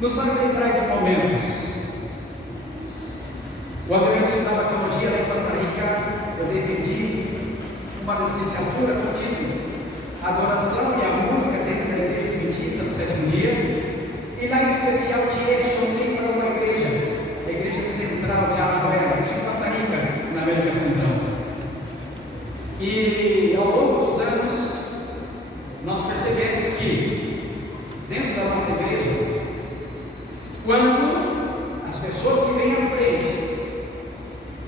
nos faz lembrar de momentos. Quando eu estudava teologia lá em Costa Rica, eu defendi uma licenciatura com o título Adoração e a Música dentro da Igreja Adventista do Sétimo Dia, e lá em especial direcionei para uma igreja, a Igreja Central de Alagoas, isso em Costa Rica, na América Central. E ao longo dos anos, nós percebemos que, dentro da nossa igreja, quando as pessoas que vêm à frente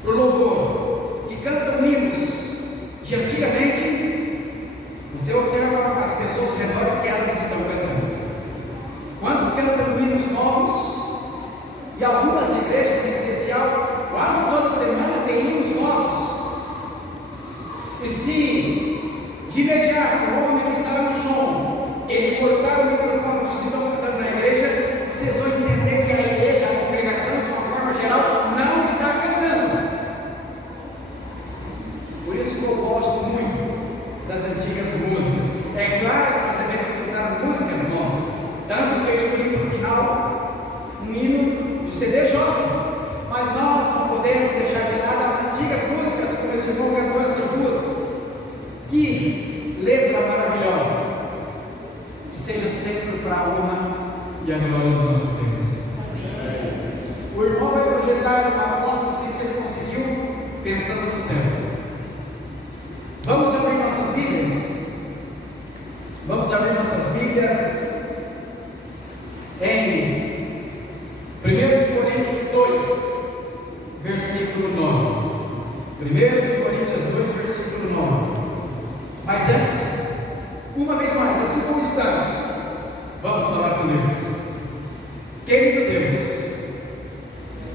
para o louvor e cantam hinos de antigamente, você observa as pessoas ao redor que elas estão cantando. Quando cantam hinos novos, e algumas igrejas em especial, quase toda semana tem hinos novos. E se de imediato o homem que estava no som, ele cortar o microfone dos que estão cantando na igreja, vocês vão entender que a igreja, a congregação, de uma forma geral, não está cantando. Por isso que eu gosto muito das antigas músicas. É claro que nós devemos cantar músicas novas, tanto que eu escolhi para o final um hino do CD Jovem, mas nós não podemos deixar de lado as antigas músicas, como esse irmão cantou essas duas. Que letra maravilhosa! Que seja sempre para a honra e a glória do nosso Deus. O irmão vai projetar uma foto, não sei se ele conseguiu, pensando no céu. Vamos abrir nossas Bíblias? Vamos abrir nossas Bíblias em 1 Coríntios 2, versículo 9. 1 Coríntios 2, versículo 9. Mas antes, uma vez mais, assim como estamos, vamos falar com Deus. Querido Deus,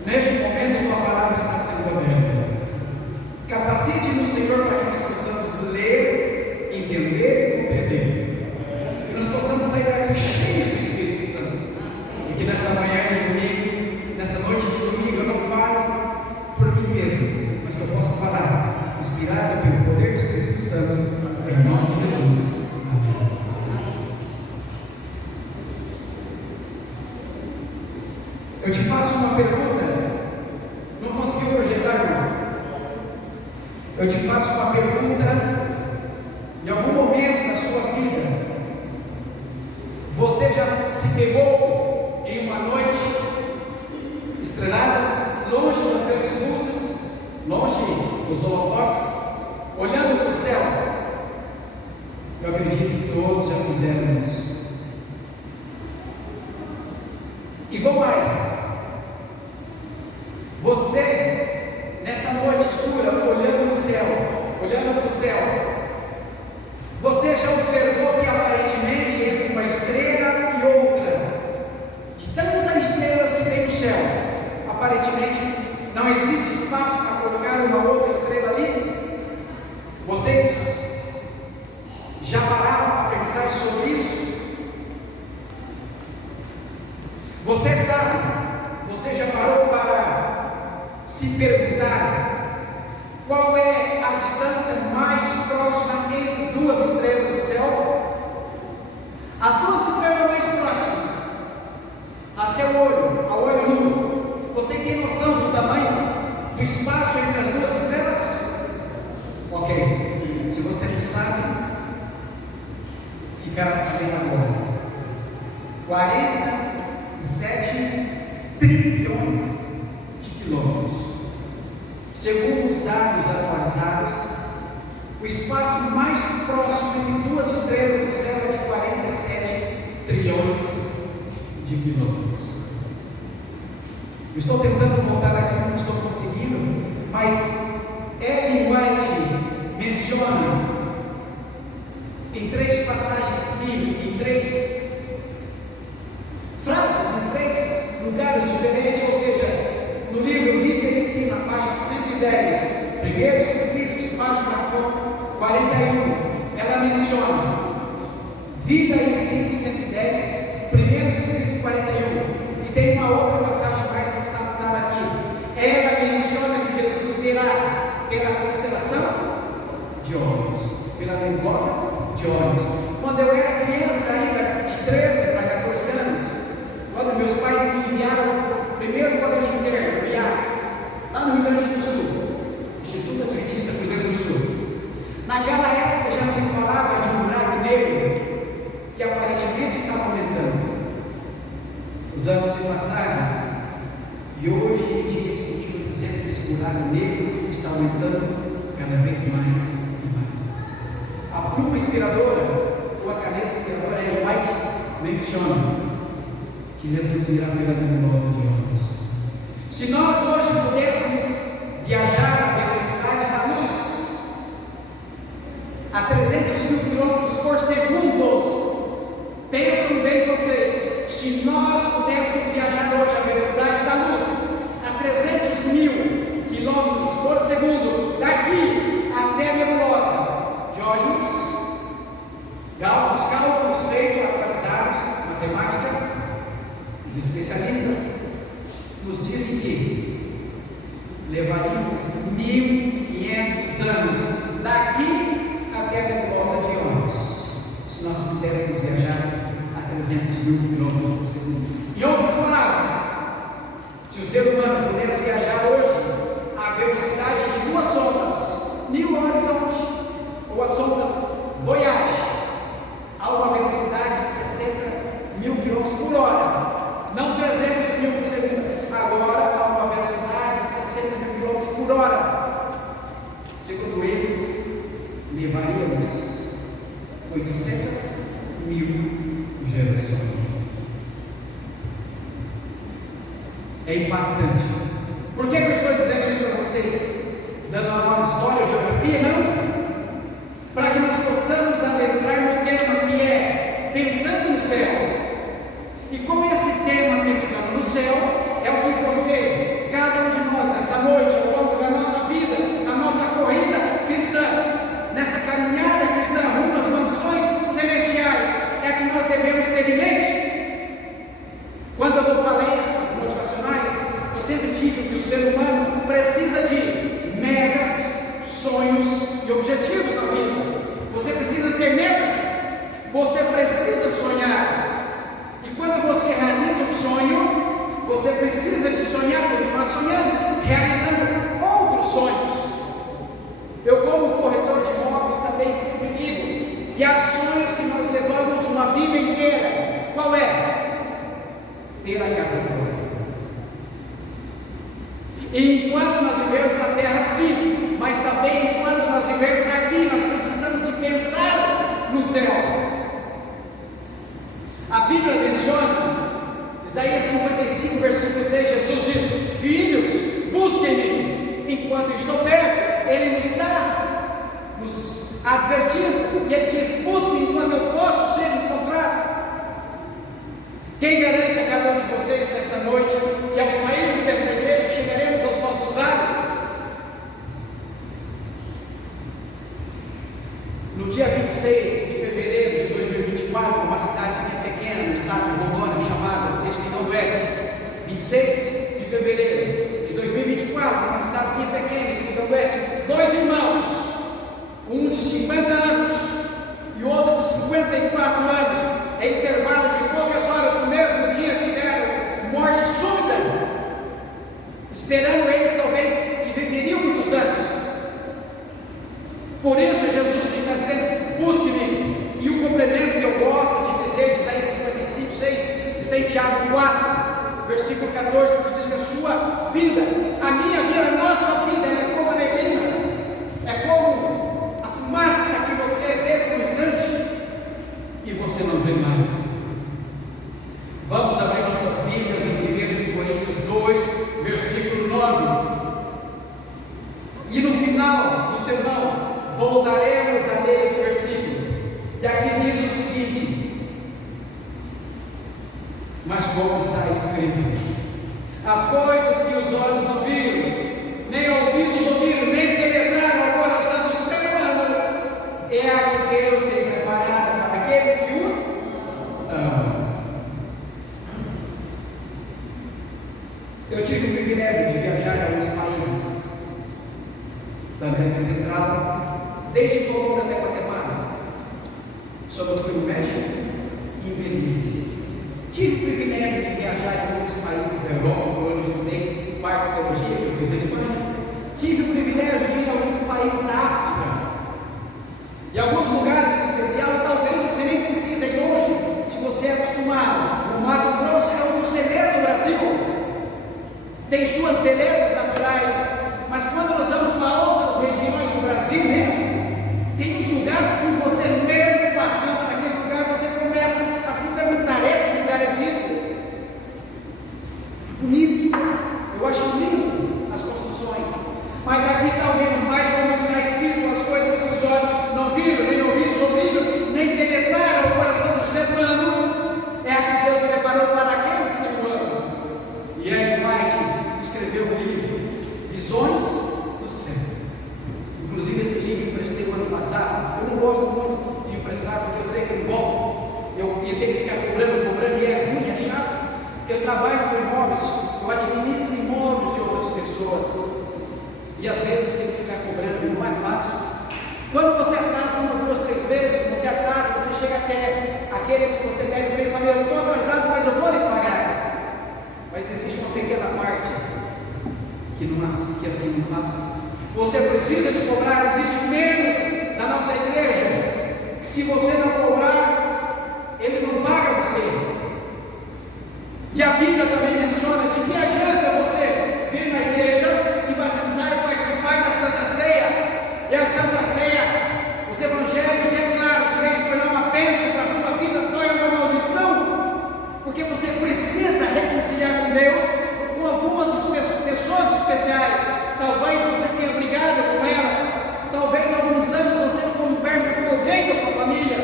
neste momento a tua palavra está sendo aberta. Capacite-nos, Senhor, para que nós possamos ler, entender e compreender. Que nós possamos sair daqui cheios do Espírito Santo. E que nessa manhã de domingo, nessa noite de domingo, eu não fale por mim mesmo, mas que eu possa falar, inspirado pelo poder do Espírito Santo. Em nome de Jesus. Amém. Eu te faço uma pergunta. Não conseguiu projetar, irmão? Eu te faço uma pergunta. Em algum momento da sua vida, você já se pegou em uma noite estrelada, longe das grandes luzes, longe dos holofotes, olhando para o céu? Eu acredito que todos já fizeram isso. E vou mais. Você, nessa noite escura, olhando no céu, olhando para o céu, você já observou que aparentemente entre uma estrela e outra, de tantas estrelas que tem no céu, aparentemente não existe espaço para colocar uma outra estrela ali? Vocês já pararam para pensar sobre isso? Você sabe, você já parou para se perguntar qual é a distância mais próxima entre duas estrelas do céu? As duas estrelas mais próximas a seu olho, a olho nu, você tem noção do tamanho do espaço entre as duas estrelas? Ok, se você não sabe, ficar sabendo agora. 47 trilhões de quilômetros. Segundo os dados atualizados, o espaço mais próximo entre duas estrelas do céu é de 47 trilhões de quilômetros. Eu estou tentando voltar aqui, não estou conseguindo, mas Ellen White menciona em 3 passagens bíblicas, em 3 frases, em 3 lugares diferentes, ou seja, no livro Vida em Si, na página 110, Primeiros Escritos, página 41, ela menciona Vida em Si, 110, Primeiros Escritos, 41, e tem uma outra passagem mais que está anotada aqui. Ela menciona que Jesus virá pela constelação de Órion, pela nebulosa de Órion. Quando eu era criança ainda, de 13 para 14 anos, quando meus pais aumentando. Os anos se passaram e hoje em dia eles continuam dizendo que esse buraco negro está aumentando cada vez mais e mais. A pluma inspiradora, ou a caneta inspiradora, é White menciona que Jesus virá pela nebulosa de ondas. Se nós hoje pudéssemos viajar à velocidade da luz, a 300 mil quilômetros por segundo, pensam bem vocês, se nós pudéssemos viajar hoje à velocidade da luz, a 300 mil quilômetros por segundo, daqui até a nebulosa de Órions, os cálculos feitos, atualizados, matemática, os especialistas nos dizem que levaríamos 1.500 anos daqui até a nebulosa de Órions, se nós pudéssemos viajar a 300 mil quilômetros por segundo. Em outras palavras, se o ser humano pudesse viajar hoje à velocidade de 2 sondas, New Horizonte, ou a sonda Voyage, a uma velocidade de 60 mil quilômetros por hora, não 300 mil por segundo, agora a uma velocidade de 60 mil quilômetros por hora. Segundo eles, levaríamos 800 mil gerações. É impactante. Por que eu estou dizendo isso para vocês? Dando uma aula de história ou geografia? Não. Para que nós possamos adentrar no tema que é pensando no céu. E como esse tema pensando no céu é o que você, cada um de nós, nessa noite, ao longo da nossa vida, a nossa corrida cristã, nessa caminhada cristã rumo às mansões celestiais, é que nós devemos ter em mente. Quando eu dou palestras motivacionais, eu sempre digo que o ser humano precisa de metas, sonhos e objetivos na vida. Você precisa ter metas, você precisa sonhar. E quando você realiza um sonho, você precisa de sonhar, continuar sonhando, realizando outros sonhos. Eu, como corretor de imóveis, também sempre digo que há sonhos que nós levamos uma vida inteira. Qual é? Ter a casa própria. E enquanto nós vivemos na terra, sim, mas também enquanto nós vivemos aqui, nós precisamos de pensar no céu. A Bíblia menciona, Isaías 55, versículo 6, Jesus diz: filhos, busquem-me enquanto eu estou perto. Ele nos está nos advertindo, e ele diz: busquem enquanto eu posso ser encontrado. Quem garante a cada um de vocês nessa noite que ao sairmos desta igreja chegaremos aos nossos lares? No dia 26 de fevereiro de 2024, numa cidadezinha pequena no estado de Rondônia, chamada Espírito Oeste, 26 de fevereiro de 2024, numa cidadezinha pequena, Espírito Oeste, 2 irmãos, um de 50 anos e o outro de 54 anos, em intervalo de poucas horas no mesmo dia, tiveram morte súbita, esperando eles talvez que viveriam muitos anos. Por isso Jesus está dizendo: busque-me. E o complemento que eu gosto de dizer de Isaías 55, 6 está em Tiago 4, versículo 14, que diz que a sua vida, a minha vida, a nossa vida, ela é como a neblina, é como a fumaça que você vê por um instante e você não vê mais. Vamos abrir nossas Bíblias em 1 Coríntios 2, versículo 9. E no final do sermão voltaremos a ler este versículo. E aqui diz o seguinte: mas como está escrito, as coisas que os olhos não viram, nem ouvidos ouviram, nem penetraram ao coração do ser humano, é a que Deus tem preparada para aqueles que os amam. Eu tive o privilégio de viajar a alguns países da América Central, desde Colômbia até Guatemala. Só eu fui no México e em Belize. Tive o privilégio de viajar em outros países da Europa, por onde eu estudei parte de teologia, que eu fiz na Espanha. Tive o privilégio de ir a alguns países da África. E alguns lugares especiais, talvez você nem precise ir longe, se você é acostumado acostumado. O Mato Grosso é um dos celeiros do Brasil, tem suas belezas naturais, mas quando nós vamos para outras regiões do Brasil mesmo, tem uns lugares que você mesmo passando naquele lugar, você começa a se perguntar: esse lugar existe? Bonito, eu acho lindo as construções, mas aqui está ouvindo mais como está escrito: as coisas que os olhos não viram, nem ouvidos ouviram, nem penetraram o coração do ser humano, é a que Deus preparou para aqueles que o amam. E Ellen White escreveu um livro, Visões do Céu. Inclusive esse livro eu emprestei o ano passado. Eu não gosto muito de emprestar porque eu sei que não volta. Eu ia ter que ficar cobrando, e é ruim, é chato. Eu trabalho com imóveis, eu administro imóveis de outras pessoas, e às vezes eu tenho que ficar cobrando, não é fácil. Quando você atrasa 1, 2, 3 vezes, você atrasa, você chega até aquele que você deve ver e fala: eu estou atrasado, mas eu vou lhe pagar. Mas existe uma pequena parte que assim não faz. Você precisa de cobrar. Existe menos na nossa igreja que, se você não cobrar, ele não paga você. E a Bíblia também menciona de que adianta você vir na igreja, se batizar e participar da Santa Ceia. E a Santa Ceia, os evangelhos é claro que vai se tornar uma bênção para a sua vida, torna uma maldição, porque você precisa reconciliar com Deus, com algumas pessoas especiais. Talvez você tenha brigado com ela, talvez há alguns anos você não conversa com alguém da sua família,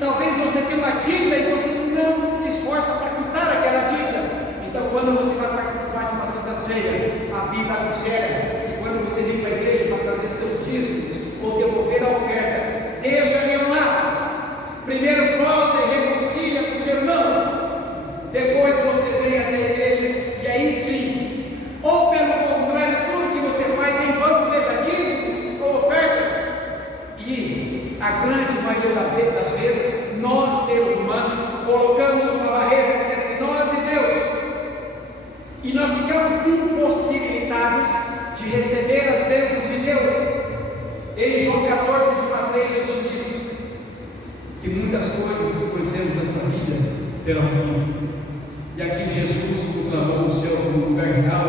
talvez você tenha uma dívida e você não se esforça para quitar aquela dívida. Então, quando você vai participar de uma Santa Ceia, a Bíblia aconselha que quando você vem para a igreja para trazer seus dízimos ou devolver a oferta, deixa ele lá. Primeiro volta e reconcilia com o seu irmão, depois você vem até a igreja, e aí sim, ou pelo contrário, tudo que você faz em vão, seja dízimos ou ofertas. E a grande maioria das vezes, nós seres humanos colocamos uma barreira entre nós e Deus, e nós ficamos impossibilitados de receber as bênçãos de Deus. Em João 14, 1-3, Jesus diz que muitas coisas que conhecemos nessa vida terão fim. E aqui Jesus proclamou o céu como lugar real,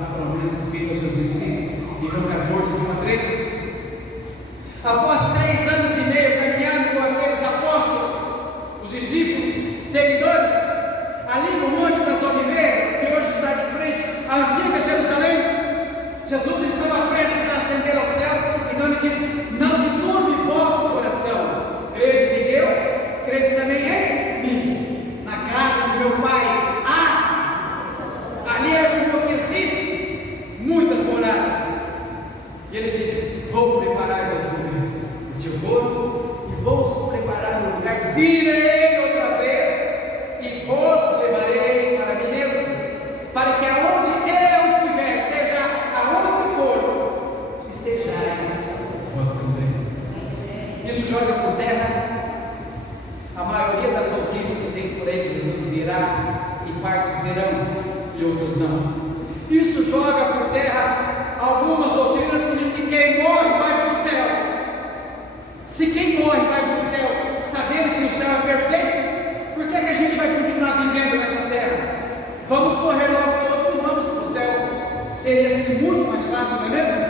a promessa feita aos seus discípulos. Em João 14, 1-3. Após 3 anos e meio caminhando com aqueles apóstolos, os discípulos, seguidores, ali no Monte das Oliveiras, que hoje está de frente à antiga Jerusalém, Jesus estava prestes a ascender aos céus. Então ele disse: não se turbe vosso coração, credes em Deus, credes também em mim. Na casa de meu Pai ali afirmou que existe muitas moradas. E ele disse: vou preparar-vos um lugar. E se eu vou e vou preparar um lugar, virei outra vez e vos levarei para mim mesmo, para que aonde eu estiver, seja aonde for, estejais vós também. Isso joga por terra a maioria das doutrinas que tem por aí, que Jesus virá e partes verão e outros não. Isso joga por terra algumas doutrinas que diz que quem morre vai para o céu. Se quem morre vai para o céu, sabendo que o céu é perfeito, por que a gente vai continuar vivendo nessa terra? Vamos correr logo todos e vamos para o céu. Seria assim muito mais fácil, não é mesmo?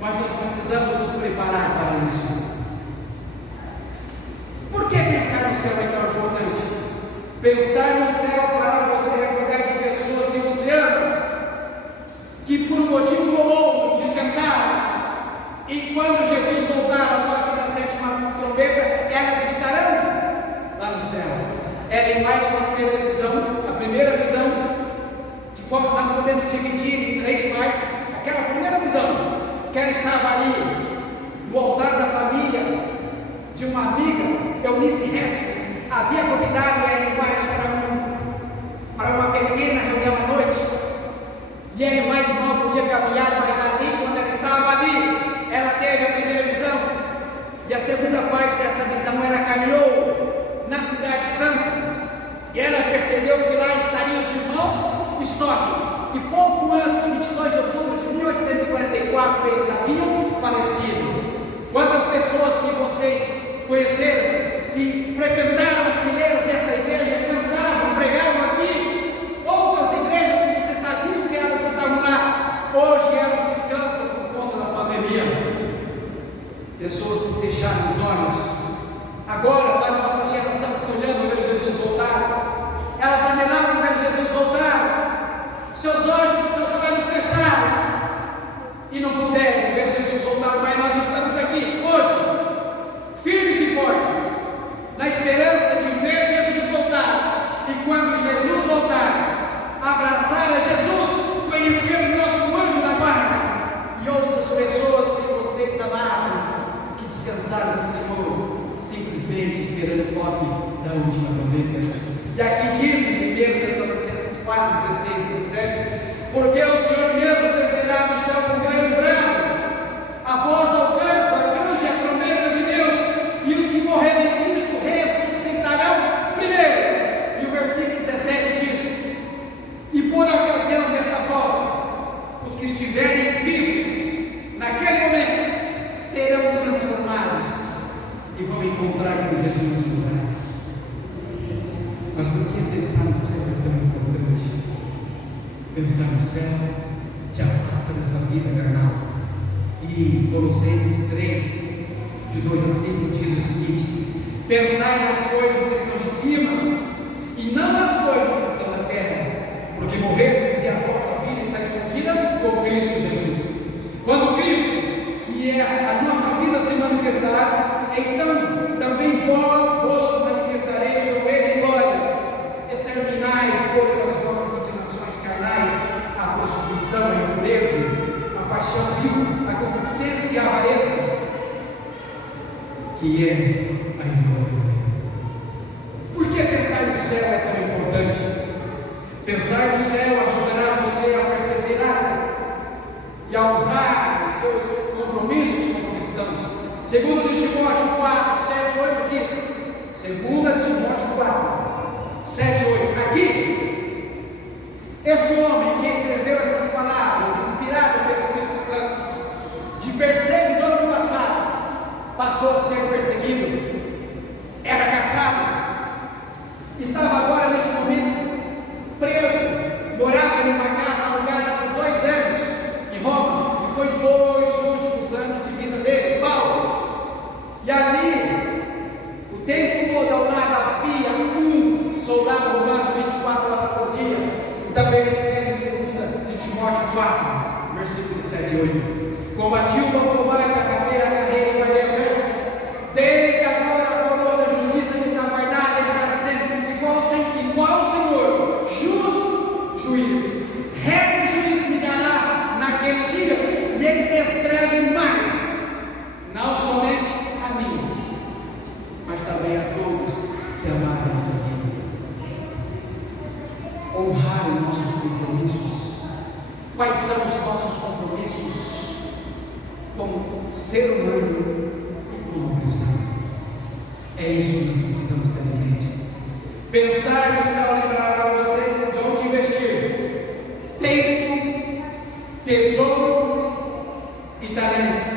Mas nós precisamos nos preparar para isso. Por que pensar no céu é tão importante? Pensar no céu fará você recordar de pessoas que você ama, que por um motivo ou outro descansaram, e quando Jesus voltar a toque da 7ª trombeta, elas estarão lá no céu. Ellen White, a primeira visão, que nós podemos dividir em 3 partes. Aquela primeira visão, que ela estava ali no altar da família de uma amiga, Eunice Hastings, havia convidado Ellen White para uma pequena reunião à noite, e Ellen White não podia caminhar, mas ali, quando ela estava ali, ela teve a primeira visão. E a segunda parte dessa visão, ela caminhou na Cidade Santa, e ela percebeu que lá estariam os irmãos Stock, que pouco antes do 22 de outubro de 1844 eles haviam falecido. Quantas pessoas que vocês conheceram, que frequentaram os fileiros desta igreja, cantaram porque o Senhor mesmo descerá do céu com grande brado, a voz do arcanjo e a trombeta de Deus, e os que morrerem em Cristo ressuscitarão primeiro. E o versículo 17 diz: e por ocasião desta volta, os que estiverem vivos naquele momento serão transformados e vão encontrar com Jesus nos ares. Mas por que pensar no céu é tão importante? Pensar no céu te afasta dessa vida carnal. E Colossenses 3, de 2 a 5, diz o seguinte: pensai nas coisas que são de cima, e não nas coisas que são da terra, porque morrestes e a vossa vida está escondida com Cristo Jesus. Quando Cristo, que é a nossa vida, se manifestará, então também vos manifestareis com Ele em glória. Exterminai, pois, as vossas inclinações carnais, a prostituição, a impureza, a paixão vil, a concupiscência e a avareza, que é a idolatria. Por que pensar no céu é tão importante? Pensar no céu ajudará você a perseverar e a honrar os seus compromissos como cristãos. Segundo de Timóteo 4, 7, 8 diz, segunda de Timóteo 4, 7, 8, aqui, esse homem que escreveu essas palavras, inspirado pelo Espírito Santo, de perseguidor no passado, passou a ser perseguido, era caçado, estava agora neste momento preso, morava em uma casa alugada por 2 anos em Roma, e foi 2 últimos anos de vida dele, Paulo. E ali, o tempo todo ao lado havia um soldado romano 24 horas por dia. E também escreve em 2 de Timóteo 4, versículos 7 e 8: combati o bom combate, acabei a carreira e guardei a fé. Desde agora a coroa da justiça me está guardada. Ele está dizendo: igual Senhor, justo juiz, reto juiz me dará naquele dia, e ele descreve mais, não somente a mim, mas também a todos que amaram a sua vida. Honrar os nossos compromissos. Quais são os nossos compromissos como ser humano e como cristão? É isso que nós precisamos ter em mente. Pensar no céu lembrará você de onde investir tempo, tesouro e talento.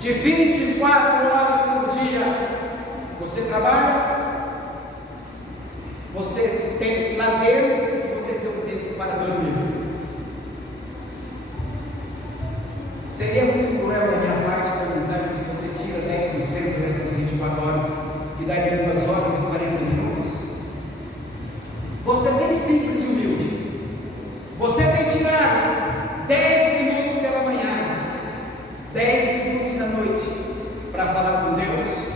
De 24 horas por dia você trabalha, você tem lazer e você tem um tempo para dormir. Seria muito cruel da minha parte perguntar se você tira 10% dessas 24 horas, que daria 2 horas e 40 minutos. Você é bem simples e humilde. Você tem tirado 10 minutos pela manhã, 10 minutos à noite, para falar com Deus.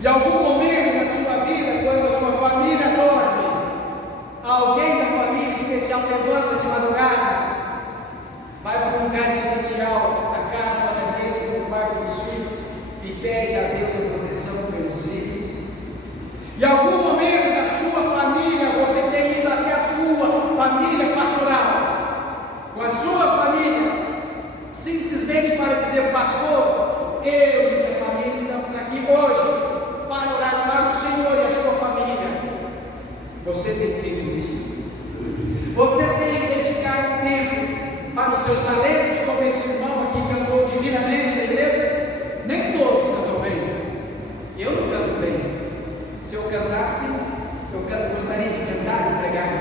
Em algum momento na sua vida, quando a sua família dorme, alguém da família especial levanta de madrugada, vai para um lugar especial da casa, até mesmo no quarto dos filhos, e pede a Deus a proteção pelos filhos. Em algum momento da sua família, você tem ido até a sua família pastoral, com a sua família, simplesmente para dizer: pastor, eu e minha família estamos aqui hoje para orar para o Senhor e a sua família. Você tem feito isso? Você tem dedicado tempo para os seus talentos, como esse irmão aqui cantou divinamente na igreja? Nem todos cantam bem. Eu não canto bem. Se eu cantasse, gostaria de cantar e pregar,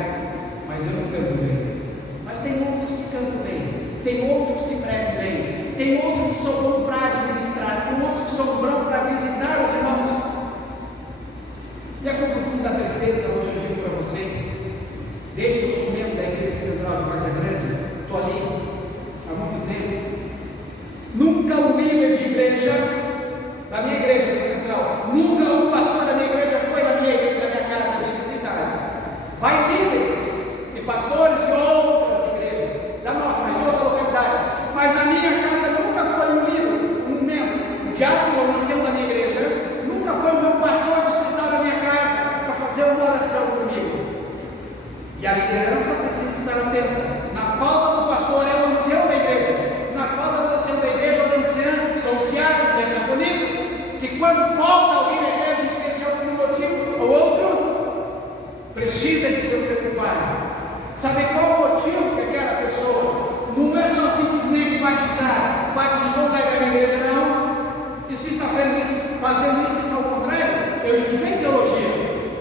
mas eu não canto bem. Mas tem outros que cantam bem, tem outros que pregam bem, tem outros que são bons para administrar, tem outros que são bons para visitar os irmãos. E é com profunda tristeza, hoje eu digo para vocês, desde que eu sou membro da Igreja Central de Várzea Grande, estou ali há muito tempo, nunca um líder de igreja, da minha igreja central, nunca um pastor da minha igreja foi na minha casa me visitar. Vai líderes e pastores de outras igrejas, da nossa, mas de outra localidade, mas na minha casa nunca foi um líder, um membro, um diácono ou ancião da minha igreja, nunca foi o meu pastor de escutar da minha casa para fazer uma oração comigo. E a liderança precisa estar atenta. Na falta do pastor é o ancião da igreja. Na falta do ancião da igreja ou da anciã, são os diáconos e as japonesas, que quando falta alguém na igreja, em especial por um motivo ou outro, precisa de se preocupar. Saber qual o motivo que aquela pessoa não é só simplesmente batizar, batizou, leva na igreja, não. E se está fazendo isso, está ao contrário. Eu estudei teologia.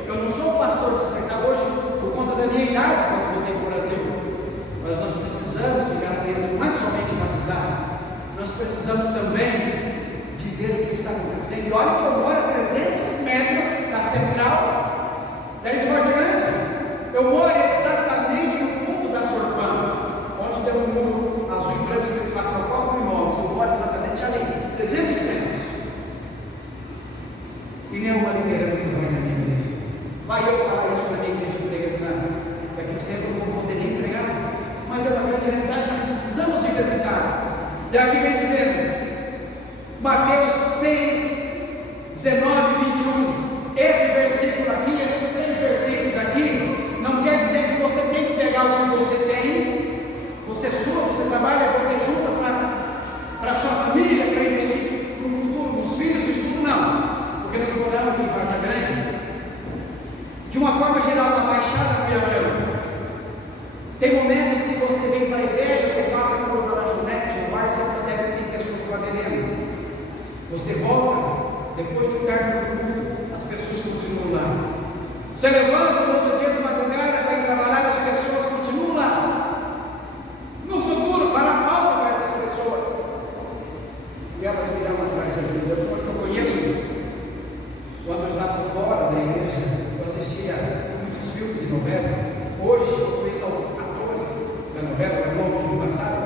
Eu não sou pastor distrital hoje por conta da minha idade quando voltei para o Brasil. Mas nós precisamos ficar atento, não é somente batizar, nós precisamos também de ver o que está acontecendo. E olha que eu moro a 300 metros da central da Edifácia Grande. Eu moro exatamente no fundo da Sorpana, onde tem um muro azul e branco escrito lá Procópio Imóveis. Eu moro exatamente ali, 300 metros. E nenhuma liderança vai na minha igreja. Vai eu falar isso na minha igreja pregando, daqui a uns tempos eu não vou poder nem pregar, mas é uma grande realidade, nós precisamos de visitar. E aqui vem dizendo, Mateus 6, 19 e 21, esse versículo aqui, esses 3 versículos aqui, não quer dizer que você tem que pegar o que você tem, você sua, você trabalha, você junta para a sua família, para investir no futuro, nos filhos, no estudo, não, porque nós moramos em Varta Grande. De uma forma geral, na Baixada Piauí, tem momentos que você vem para a igreja, você passa por uma lanchonete, um bar, você percebe que tem pessoas lá bebendo. Você volta, depois do término do culto, as pessoas continuam lá. Você levanta no outro dia de madrugada, vai trabalhar, as pessoas continuam lá. No futuro fará falta para essas pessoas. E elas virão atrás de ajuda. Porque eu conheço, quando eu estava fora da igreja, eu assistia muitos filmes e novelas. Hoje eu conheço atores da novela da Globo do passado.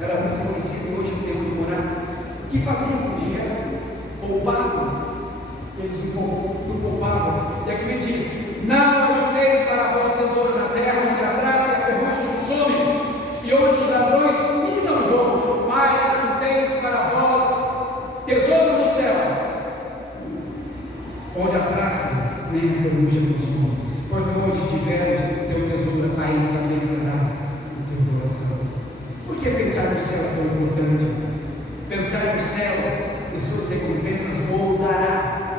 Era muito conhecido hoje no tempo de morar. O que faziam com o dinheiro? Poupavam. Eles não poupavam. E aqui me diz: não ajunteis para vós tesouro na terra, onde a traça e a ferrugem consomem, e onde os ladrões minam o roubo, mas ajunteis para vós tesouro no céu, onde a traça nem a ferrugem consomem, porque onde estiveres o teu tesouro, aí também estará o teu coração. Por que pensar no céu é tão importante? Pensar no céu e suas recompensas moldará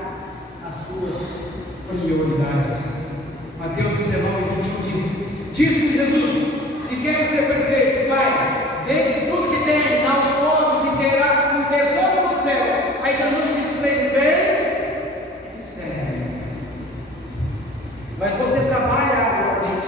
as suas prioridades. Mateus 19, 21 diz: disse Jesus, se queres ser perfeito, vai, vende tudo que tens, dá aos pobres e terá um tesouro no céu. Aí Jesus disse para ele: vem e segue. Mas você trabalha arduamente,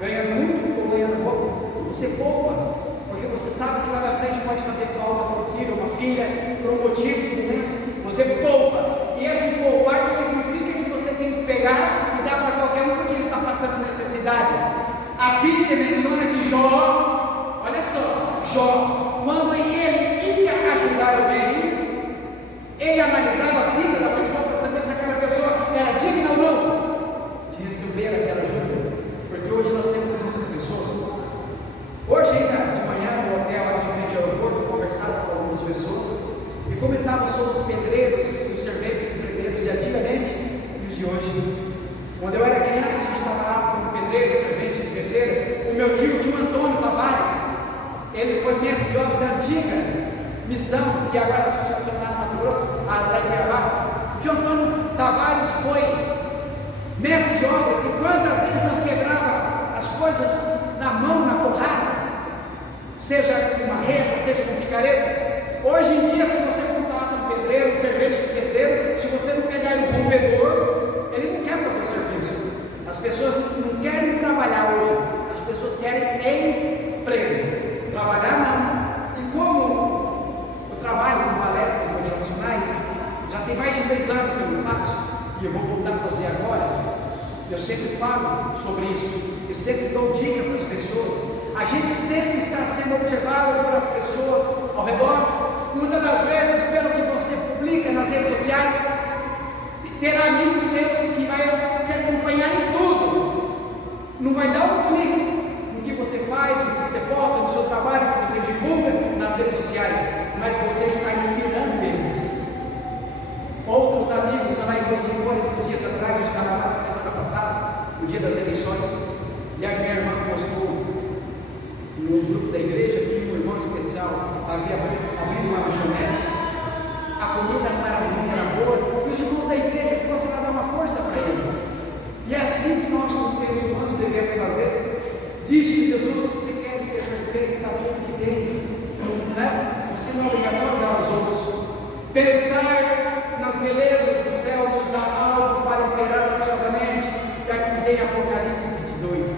ganha muito ou ganha pouco, você poupa, porque você sabe que lá na frente pode fazer falta para um filho, uma filha, por um motivo de doença, você poupa. E esse poupar não significa que você tem que pegar e dar para qualquer um porque ele está passando necessidade. A Bíblia menciona que Jó, olha só, Jó, quando ele ia ajudar alguém, ele analisava a vida da pessoa para saber se aquela pessoa era digna ou não de receber aquela ajuda. Porque hoje nós temos muitas pessoas. Hoje ainda de manhã no hotel aqui em frente ao aeroporto, eu conversava com algumas pessoas e comentava sobre os pedreiros, os serventes de pedreiros de antigamente e os de hoje. Quando eu era criança, a gente estava lá como pedreiro, servente de pedreiro. O meu tio Antônio Tavares, ele foi mestre de obra da antiga missão, que agora é a Associação lá no Mato Grosso, a Cuiabá. O tio Antônio Tavares foi mestre de obras, e quantas vezes nós quebrava as coisas na mão, na porrada, seja com marreta, seja com picareta. Hoje em dia, se você contrata um pedreiro, um servente de pedreiro, se você não pegar um rompedor, ele não quer fazer o serviço. As pessoas não querem trabalhar hoje, as pessoas querem emprego. Trabalhar não. E como eu trabalho com palestras motivacionais, já tem mais de 3 anos que eu não faço, e eu vou voltar a fazer agora, eu sempre falo sobre isso, e sempre dou dica para as pessoas. A gente sempre está sendo observado pelas pessoas ao redor. Muitas das vezes, pelo que você publica nas redes sociais, terá amigos meus que vai te acompanhar em tudo. Não vai dar um clique no que você faz, no que você posta, no seu trabalho, no que você divulga nas redes sociais, mas você está inspirando eles. Outros amigos, lá em Goiânia, esses dias atrás, eu estava lá na semana passada, no dia das eleições, no grupo da igreja, que um irmão especial havia abrindo uma lanchonete, a comida não era ruim, era boa, e os irmãos da igreja fossem lá dar uma força para ele. E é assim que nós, como seres humanos, devemos fazer. Diz que Jesus, se quer ser perfeito, está tudo que tem, não é? Você não é obrigatório dar aos outros. Pensar nas belezas do céu nos dá algo para esperar ansiosamente. E aqui vem Apocalipse 22.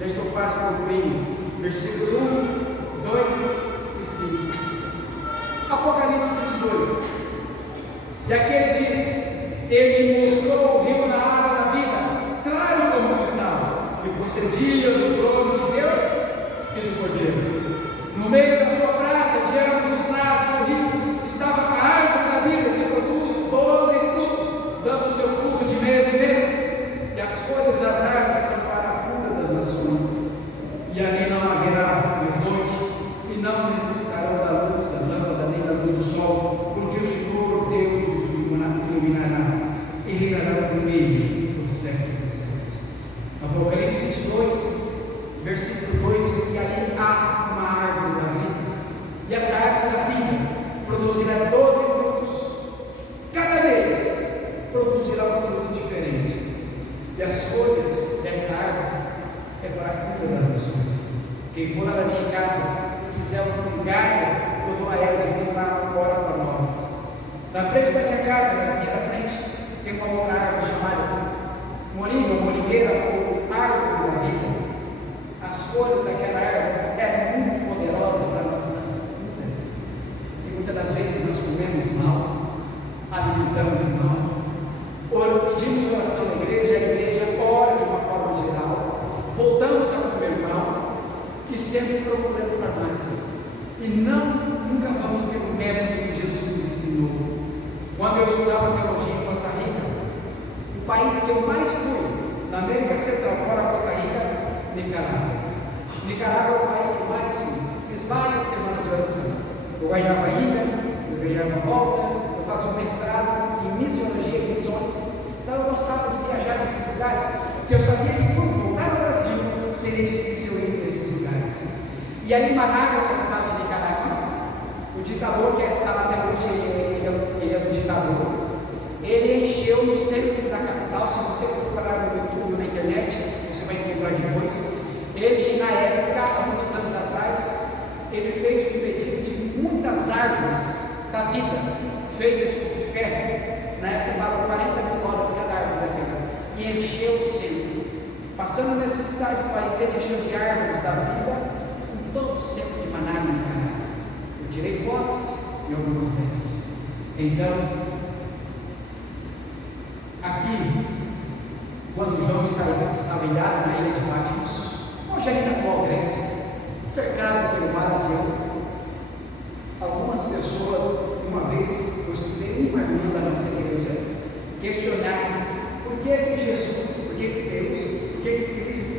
Já estou quase concluindo. Versículo 1, 2 e 5. Apocalipse 22. E aqui ele diz: ele mostrou o rio na água da vida, claro como cristal, que procedia do trono de Deus e do Cordeiro. No meio da sua praça, de ambos os lados do rio, estava a árvore da vida, que produz 12 frutos, dando seu fruto de mês em mês. E as folhas das árvores são para a cura das nações. E ali não haverá mais noite, e não necessitarão da luz da lâmpada, nem da luz do sol, porque o Senhor Deus os iluminará, e reinará por meio do século dos séculos. Apocalipse 22, versículo 2 diz que ali há uma árvore da vida, e essa árvore da vida produzirá 12 frutos, cada mês produzirá um fruto diferente, e as folhas desta árvore é para a cura das nações. Quem for lá da minha casa e quiser um galho, eu dou a elas e vem lá agora para nós. Na frente da minha casa, na vizinha da frente, tem uma outra árvore chamada moringa, ou moringueira, ou árvore da vida. As folhas daquela árvore é muito poderosa para a nossa vida. E muitas das vezes nós comemos mal, alimentamos mal, pedimos oração na igreja, a igreja ora de uma forma geral, voltamos a comer mal e sempre procurando farmácia. E nunca vamos pelo método que Jesus nos ensinou. Quando eu estudava teologia em Costa Rica, o país que eu mais fui na América Central, fora Costa Rica, Nicarágua. Nicarágua é o país que eu mais fui. Fiz várias semanas de oração. Eu ganhava ida, eu ganhava volta, eu fazia um mestrado em missiologia e missões. Então eu gostava de viajar nesses lugares, porque eu sabia que quando voltar ao Brasil seria difícil ir para esses lugares. E ali em Manágua, a capital de Nicarágua, o ditador que está lá até hoje, ele é do ditador, ele encheu no centro da capital. Se você procurar no YouTube, na internet, você vai encontrar depois. Ele, na época, há muitos anos atrás, ele fez um pedido de muitas árvores da vida, feitas de ferro. Na época, pagou $40 mil cada árvore daquela, e encheu o centro. Passando necessidade do país, ele encheu de árvores da vida em todo o centro de Manágua, Nicarágua. Eu tirei fotos e algumas dessas. Então, aqui, quando João estava ilhado na ilha de Patmos, hoje ali na atual Grécia, cercado pelo mar Asiático, algumas pessoas, uma vez eu estudei uma irmã da nossa igreja, questionaram por que Jesus, por que Deus, por que Cristo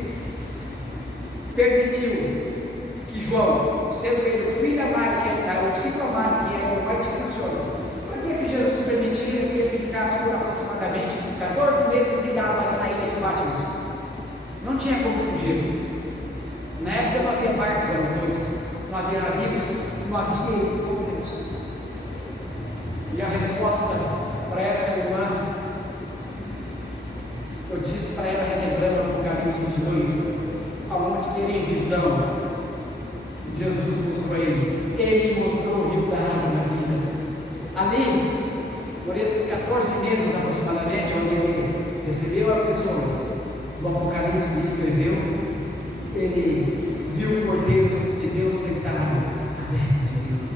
permitiu que João, sendo ele filho da Maria, o discípulo amado, que era o pai de Cristo, por que Jesus permitia que ele ficasse por aproximadamente 14 meses ilhado na ilha de Patmos? Não tinha como fugir. Na época não havia barcos a motores, não havia navios, não havia helicópteros. E a resposta para essa irmã, eu disse para ela, relembrando o Apocalipse 22, aonde que ele em visão, Jesus mostrou ele mostrou o rio da água da vida. Ali, por esses 14 meses aproximadamente, onde ele recebeu as pessoas, do Apocalipse e escreveu, ele viu o Cordeiro de Deus sentado à destra de Deus.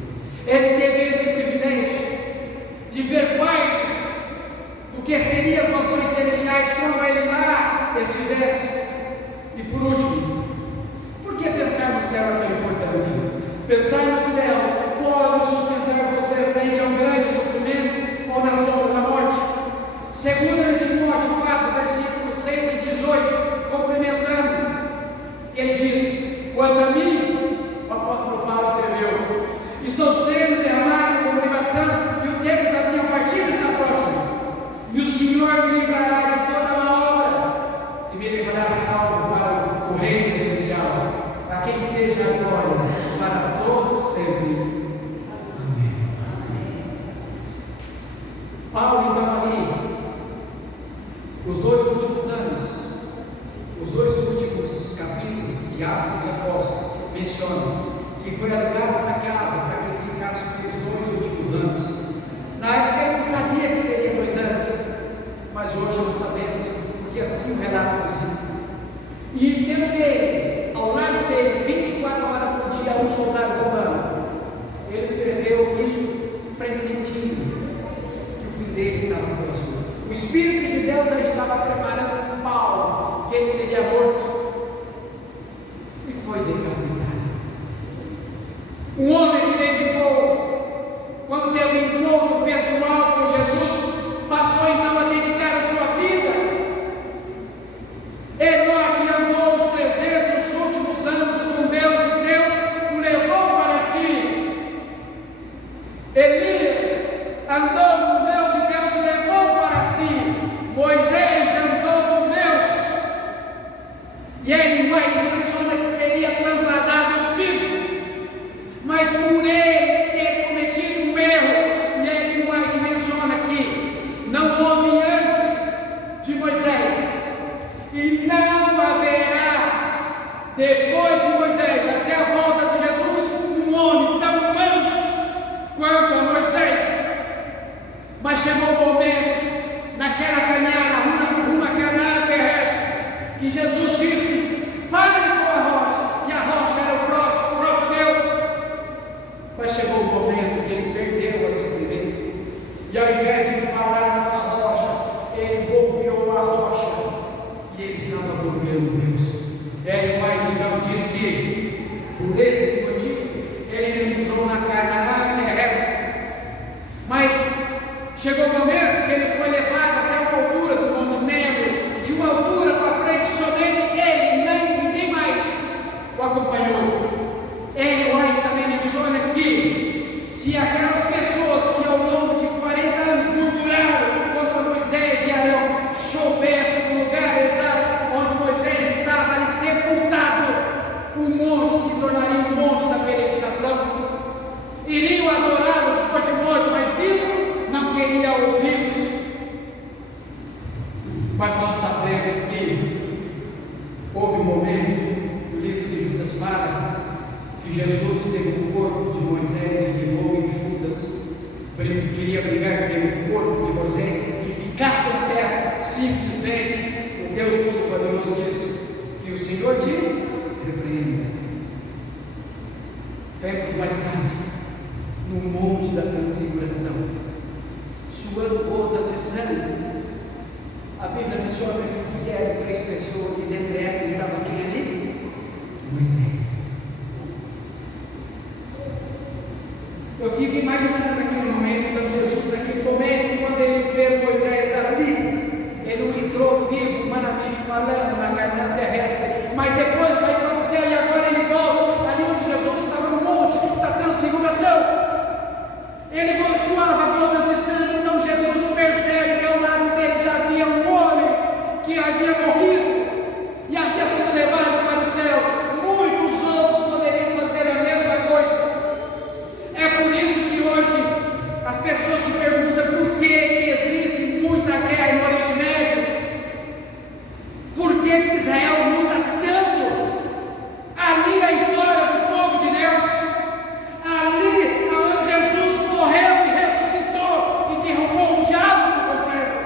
Ele teve esse privilégio de ver partes do que seriam as nações celestiais quando ele lá estivesse. E por último, por que pensar no céu é tão importante? Pensar no céu pode sustentar você frente a um grande sofrimento ou na sombra da morte. Segundo Timóteo 4, versículos 6 e 18, complementando, ele diz: quanto a mim, o apóstolo Paulo escreveu, estou sendo derramado como libação, e o tempo da minha partida está próximo. E o Senhor me livrará de toda má obra, e me levará salvo para o reino celestial, a quem seja a glória Os dois últimos capítulos de Atos dos Apóstolos mencionam que foi alugado uma casa para que ele ficasse pelos 2 últimos anos. Na época ele não sabia que seria 2 anos, mas hoje nós sabemos, porque assim o relato nos diz. E tendo dele, ao lado dele, 24 horas por dia, um soldado romano. Ele escreveu isso pressentindo que o fim dele estava próximo. O Espírito de Deus já estava preparando Paulo, que ele seria morto, e foi decapitado. Um homem que dedicou, quando teve um encontro pessoal com Jesus, passou então a dedicar a sua vida. Enoque andou os 300 últimos anos com Deus e Deus o levou para si. Elias andou com Deus e Deus o levou para si. Moisés andou com Deus. E Ellen White menciona que seria trasladado vivo, mas por ele ter cometido um erro, e Ellen White menciona que não houve antes de Moisés e não haverá depois de Moisés, até a volta de Jesus, um homem tão manso quanto a Moisés. Mas chegou o momento, naquela caminhada rumo à Canaã terrestre, que Jesus disse: fale com a rocha, e a rocha era o próprio Deus. Mas chegou o momento que ele perdeu as estribetas, e ao invés de falar com a rocha, ele golpeou a rocha, e ele estava golpeando Deus. Ellen White então diz que, por esse motivo, ele entrou na Canaã terrestre. Mas chegou o momento que ele foi levado até uma altura do Monte Nebo, de uma altura para frente, somente ele, nem ninguém mais o acompanhou. Ellen White também menciona que, se aquelas pessoas que ao longo de 40 anos murmuraram contra Moisés e Arão soubessem o lugar exato onde Moisés estava ali sepultado, o monte se tornaria um monte da peregrinação. Iriam adorá-lo depois de morto, mas vivo não queria ouvi-los. Mas nós sabemos que houve um momento, o livro de Judas fala, que Jesus teve o corpo de Moisés e levou em Judas, queria brigar pelo corpo de Moisés, que ficasse na terra. Simplesmente o Deus Todo-Poderoso disse: que o Senhor te repreenda. Tempos mais tarde, no monte da transfiguração, suando gotas de sangue, a Bíblia menciona que vieram 3 pessoas, e dentre elas estava quem ali? Moisés. Eu fico imaginando naquele momento, então Jesus, naquele momento, quando ele vê Moisés ali, ele não entrou vivo, humanamente falando, na caminhada terrestre, mas depois vai para o céu e agora ele volta, ali onde Jesus estava no monte da transfiguração. Ele suava gotas de sangue, então Jesus percebe que ao lado dele já havia um homem que havia morrido e havia sido levado para o céu. Muitos outros poderiam fazer a mesma coisa. É por isso que hoje as pessoas se perguntam por que existe muita guerra no Oriente Médio. Por que Israel luta tanto? Ali a história do povo de Deus. Ali onde Jesus morreu e ressuscitou e derrubou o diabo por completo.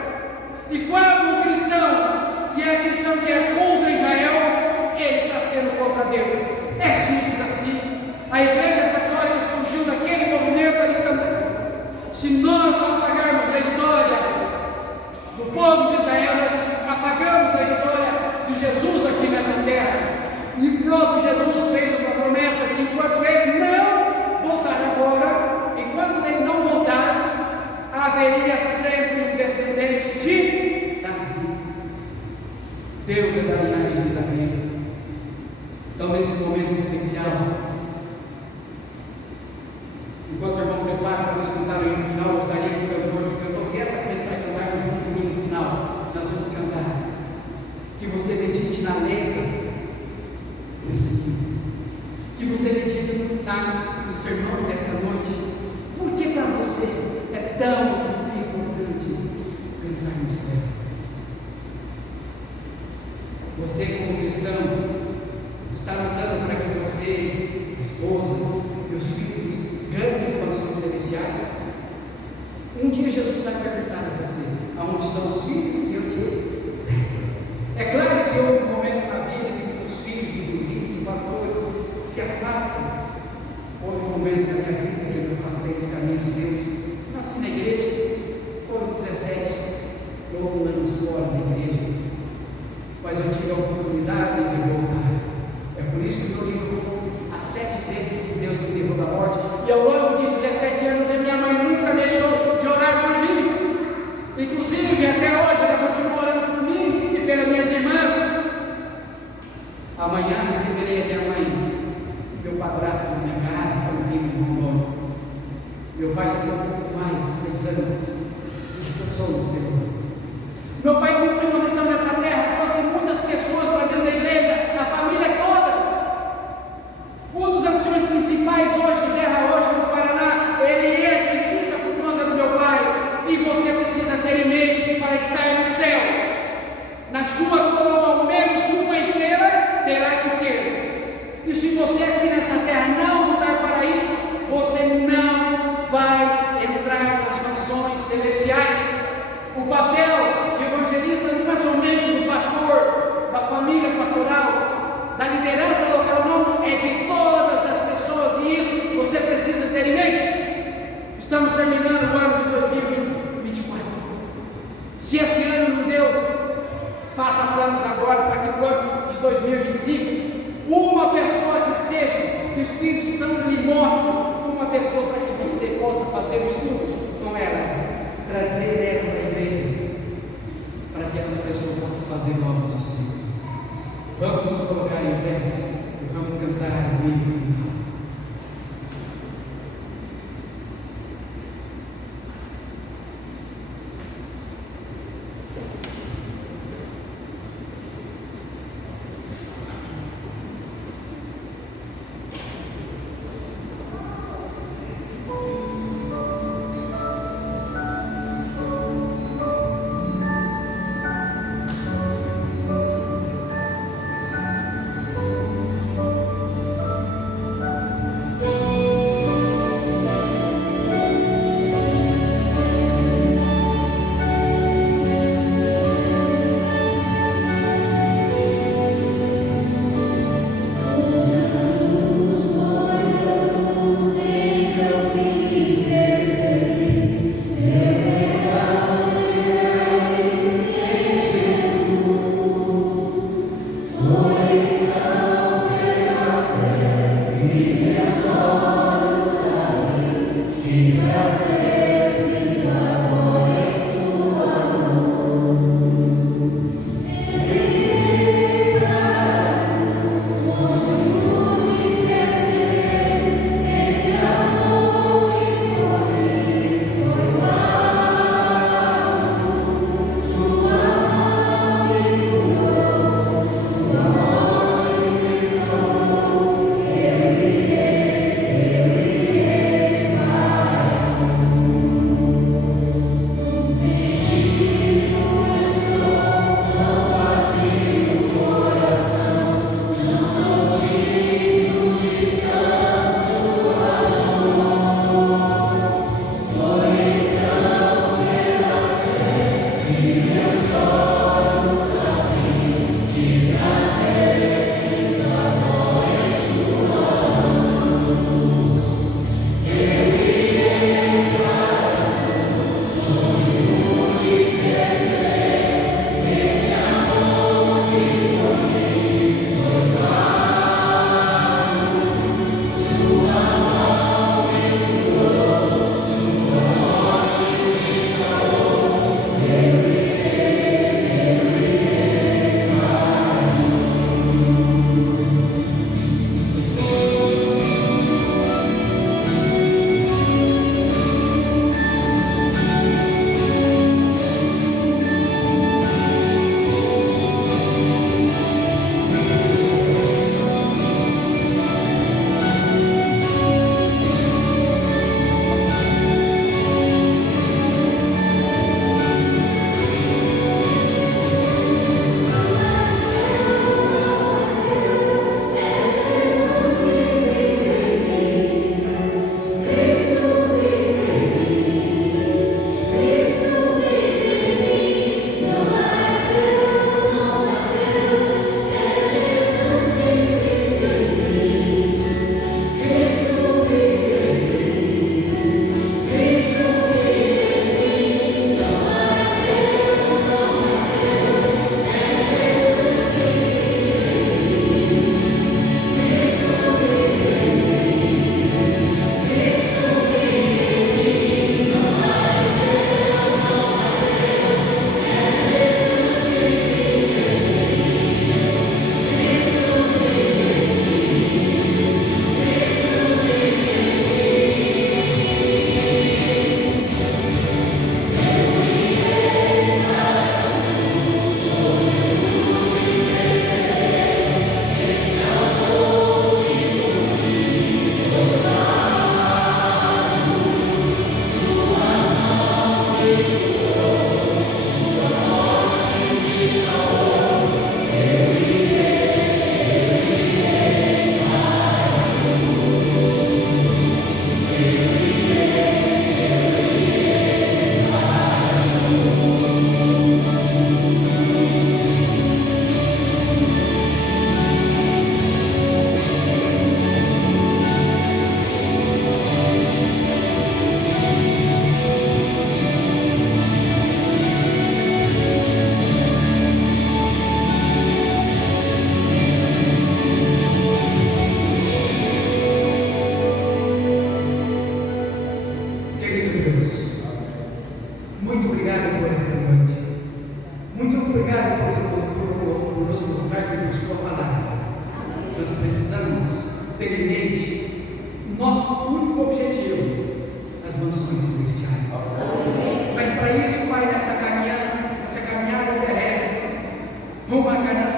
E quando um cristão que é contra Israel, ele está sendo contra Deus. É simples assim. A Igreja Católica surgiu daquele movimento ali também. Se nós apagarmos a história do povo de Israel, nós apagamos a história de Jesus aqui nessa terra. E o próprio Jesus fez uma promessa que enquanto ele não voltar agora, enquanto ele não voltar, haveria sempre um descendente de Davi. Deus é da linhagem de Davi. Então, nesse momento especial, enquanto o irmão prepara para nos cantar o hino final, eu gostaria que o cantor que cantou aqui essa frente para cantarmos junto o hino final, nós vamos cantar. Que você medite na letra desse hino. Que você medite no sermão desta noite. Por que para você é tão importante pensar no céu? Você, como cristão, está lutando para que você, a esposa e os filhos ganhem as mansões celestiais? Um dia Jesus vai perguntar a você: aonde estão os filhos que eu te dei? É claro que houve um momento na vida que muitos filhos, inclusive de pastores, se afastam. Houve um momento na minha vida que eu me afastei dos caminhos de Deus. Nasci na igreja, foram 17 anos fora da igreja, mas eu tive a oportunidade de voltar. É por isso que o meu livro conta as 7 vezes que Deus me livrou da morte, e ao longo de 17 anos a minha mãe nunca deixou de orar por mim. Inclusive até hoje ela continua orando por mim e pelas minhas irmãs. Amanhã receberei a minha mãe, meu padrasto na minha casa, está vindo de Rondônia. Meu pai já tem um pouco mais de 6 anos, descansou no Senhor. Meu pai cumpriu uma missão nessa terra, trouxe muitas pessoas para dentro da igreja, a família toda. Um dos anciões principais hoje de terra, hoje no Paraná, ele é adventista por conta do meu pai. E você precisa ter em mente que para estar no céu, na sua coroa, ao menos uma estrela, terá que ter. E se você aqui nessa terra não lutar para isso, você não vai entrar nas mansões celestiais. O papel de evangelista não é somente do pastor, da família pastoral, da liderança local, não, é de todas as pessoas, e isso você precisa ter em mente. Estamos terminando o ano de 2024. Se esse ano não deu, faça planos agora para que no ano de 2025, uma pessoa que seja, que o Espírito Santo lhe mostre, uma pessoa para que você possa fazer o estudo com ela, trazer ela para a igreja, para que esta pessoa possa fazer novos discípulos. Vamos nos colocar em pé e vamos cantar o hino final. por esta noite. Muito obrigado por nos mostrar que por sua palavra nós precisamos ter em mente nosso único objetivo, as mansões celestiais. Mas para isso, Pai, nessa caminhada terrestre rumo a Canaã,